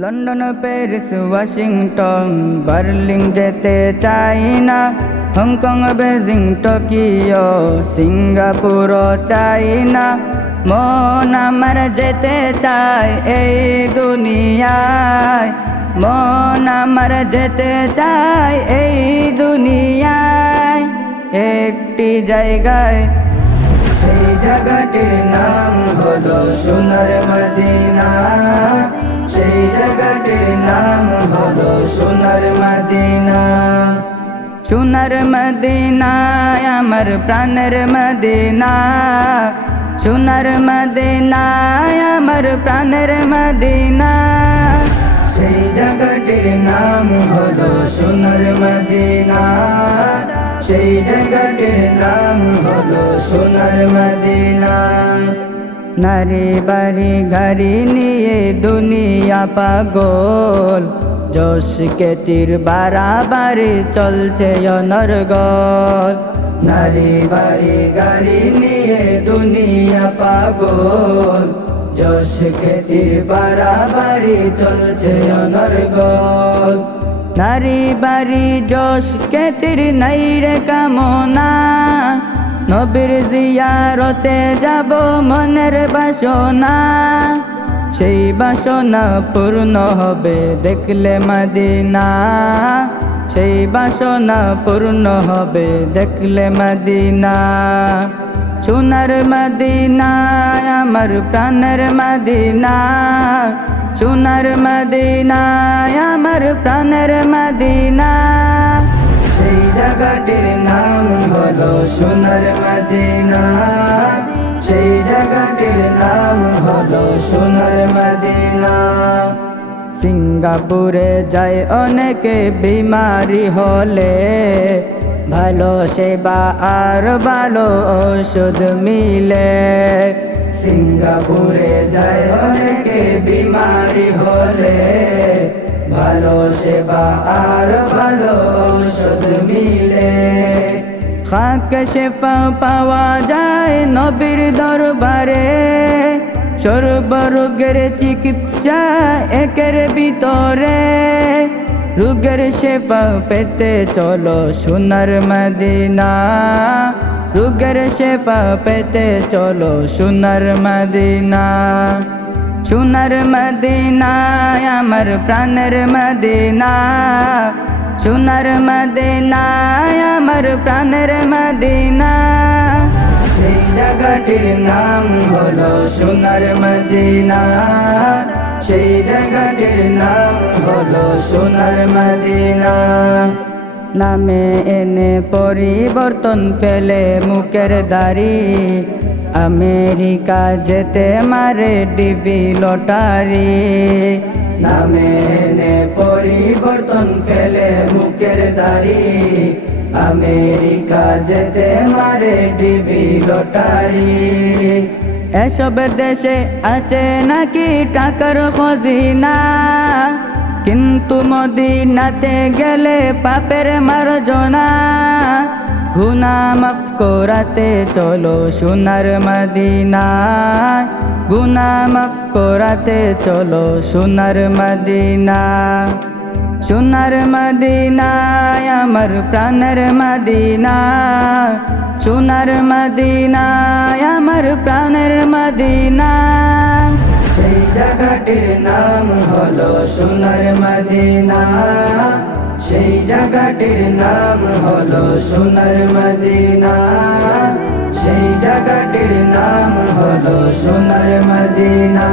London Paris Washington Berlin যেতে চাই না হংকং বেজিং টোকিও সিঙ্গাপুর চাই না মন আমার যেতে চাই এই দুনিয়ায় মন আমার যেতে চাই এই দুনিয়ায় একটি জায়গায় সেই জায়গাটির নাম হলো সোনার মদিনা। জায়গাটির নাম হলো সোনার মদিনা সোনার মদিনায় আমার প্রাণের মদিনা সোনার মদিনায় আমার প্রাণের মদিনা সেই জায়গাটির নাম হলো সোনার মদিনা সেই জায়গাটির নাম হলো সোনার মদিনা নারী বাড়ি গাড়ি নিয়ে দুনিয়া পাগল। যশ কেতির বাড়াবাড়ি চলছে অনর্গল। নারী বাড়ি গাড়ি নিয়ে দুনিয়া পাগল। যশ খেতির বাড়াবাড়ি চলছে অনর্গল। নারী বাড়ি যশ কেতির নাই রে কামনা। নবীর জিয়ারতে যাব মনের বাসনা। সেই বাসনা পূর্ণ হবে দেখলে মদিনা। সেই বাসনা পূর্ণ হবে দেখলে মদিনা। সোনার মদিনা, আমার প্রাণের মদিনা। সোনার মদিনা, আমার প্রাণের মদিনা। জায়গাটির নাম হলো সোনার মদিনা। সেই জায়গাটির নাম হলো সোনার মদিনা। সিঙ্গাপুরে যায় অনেকে বিমারি হলে। ভালো সেবা আর ভালো ওষুধ মিলে। সিঙ্গাপুরে যায় অনেকে বিমারি হলে। ভালো সেবা আর মিলে। খাক শেফা পাওয়া যায় নবীর দরবারে। সর্বরোগের চিকিৎসা একের ভিতরে। রোগের শেফা পেতে চলো সোনার মদিনা। রোগের শেফা পেতে চলো সোনার মদিনা। সোনার মদিনা আমার প্রাণের মদিনা। সোনার মদিনা, আমার প্রাণের মদিনা। সেই জায়গাটির নাম হলো সোনার মদিনা। সেই জায়গাটির নাম হলো সোনার মদিনা। নামে এনে পরিবর্তন পেলে মুখের দাড়ি। আমেরিকা যেতে মারে ডিবি লটারি। নামে এনে ফেলে মুখের দাড়ি। আমেরিকা যেতে মারে ডিবি লটারি। এসব দেশে আছে নাকি টাকার খজিনা? কিন্তু মদিনাতে গেলে পাপের মারজনা। গুনা মাফ করাতে চলো সোনার মদিনা গুনা মাফ করাতে চলো সোনার মদিনা সোনার মদিনা আমার প্রাণের মদিনা সোনার মদিনা আমার প্রাণের মদিনা সেই জায়গাটির নাম হলো সোনার মদিনা সেই জায়গাটির নাম হলো সোনার মদিনা সেই জায়গাটির নাম হলো সোনার মদিনা